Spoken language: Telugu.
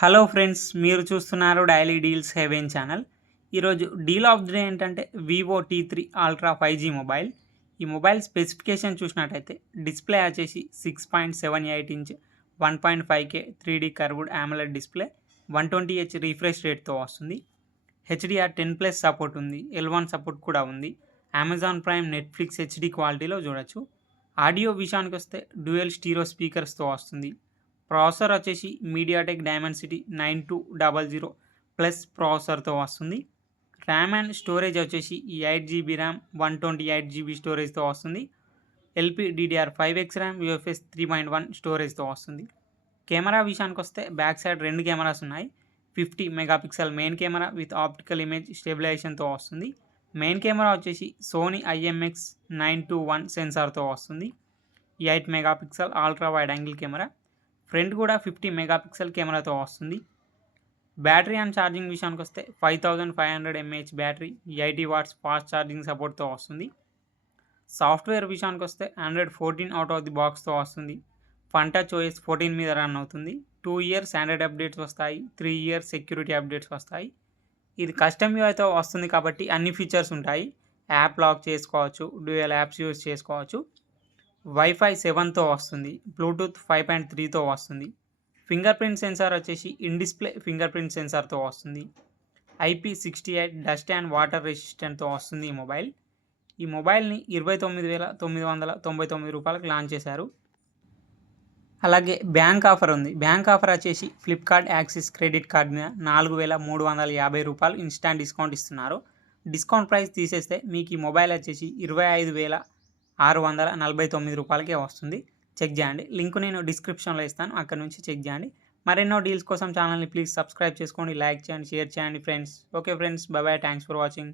హలో ఫ్రెండ్స్, మీరు చూస్తున్నారు డైలీ డీల్స్ హెవెన్ ఛానల్. ఈరోజు డీల్ ఆఫ్ ది డే ఏంటంటే Vivo T three ultra 5G mobile. ఈ మొబైల్ స్పెసిఫికేషన్ చూసినట్టయితే డిస్ప్లే వచ్చేసి 6.78 inch 1.5K 3D curved AMOLED display 120Hz refresh రేట్తో వస్తుంది. HDR10+ సపోర్ట్ ఉంది, L1 సపోర్ట్ కూడా ఉంది. అమెజాన్ ప్రైమ్, నెట్ఫ్లిక్స్ హెచ్డి క్వాలిటీలో చూడొచ్చు. ఆడియో విషయానికి వస్తే డ్యూయల్ స్టీరో స్పీకర్స్తో వస్తుంది. ప్రాసెసర్ వచ్చేసి మీడియాటెక్ డైమెన్సిటీ 9200 ప్లస్ ప్రాసెసర్తో వస్తుంది. ర్యామ్ అండ్ స్టోరేజ్ వచ్చేసి 8GB ర్యామ్ 128GB స్టోరేజ్తో వస్తుంది. LPDDR5X ర్యామ్ UFS 3.1 స్టోరేజ్తో వస్తుంది. కెమెరా విషయానికి వస్తే బ్యాక్ సైడ్ 2 కెమెరాస్ ఉన్నాయి. 50 megapixel main camera with optical image స్టెబిలైజేషన్తో వస్తుంది. మెయిన్ కెమెరా వచ్చేసి సోనీ IMX921 సెన్సార్తో వస్తుంది. 8 megapixel ultra wide angle camera. Front కూడా 50 మెగాపిక్సెల్ కెమెరాతో వస్తుంది. బ్యాటరీ అండ్ ఛార్జింగ్ విషయానికి వస్తే 5500 mAh battery 80 watts fast charging సపోర్ట్తో వస్తుంది. సాఫ్ట్వేర్ విషయానికి వస్తే Android 14 అవుట్ ఆఫ్ ది బాక్స్తో వస్తుంది. ఫన్టచ్ OS 14 మీద రన్ అవుతుంది. 2 ఇయర్స్ ఆండ్రాయిడ్ అప్డేట్స్ వస్తాయి, 3 ఇయర్స్ సెక్యూరిటీ అప్డేట్స్ వస్తాయి. ఇది కస్టమ్ యూఐతో వస్తుంది కాబట్టి అన్ని ఫీచర్స్ ఉంటాయి. యాప్ లాక్ చేసుకోవచ్చు, డ్యూయల్ యాప్స్ యూజ్ చేసుకోవచ్చు. వైఫై 7తో వస్తుంది. బ్లూటూత్ 5.3తో వస్తుంది. ఫింగర్ ప్రింట్ సెన్సార్ వచ్చేసి ఇన్ డిస్ప్లే ఫింగర్ ప్రింట్ సెన్సార్తో వస్తుంది. IP68 డస్ట్ అండ్ వాటర్ రెసిస్టెంట్తో వస్తుంది ఈ మొబైల్ని 29,999 రూపాయలకు లాంచ్ చేశారు. అలాగే బ్యాంక్ ఆఫర్ ఉంది. బ్యాంక్ ఆఫర్ వచ్చేసి ఫ్లిప్కార్ట్ యాక్సిస్ క్రెడిట్ కార్డ్ మీద 4,350 రూపాయలు ఇన్స్టాంట్ డిస్కౌంట్ ఇస్తున్నారు. డిస్కౌంట్ ప్రైస్ తీసేస్తే మీకు ఈ మొబైల్ వచ్చేసి 25,649 రూపాయలకే వస్తుంది. చెక్ చేయండి. లింక్ నేను డిస్క్రిప్షన్లో ఇస్తాను, అక్కడ నుంచి చెక్ చేయండి. మరెన్నో డీల్స్ కోసం ఛానల్ని ప్లీజ్ సబ్స్క్రైబ్ చేసుకోండి, లైక్ చేయండి, షేర్ చేయండి friends. Okay friends, bye bye, thanks for watching.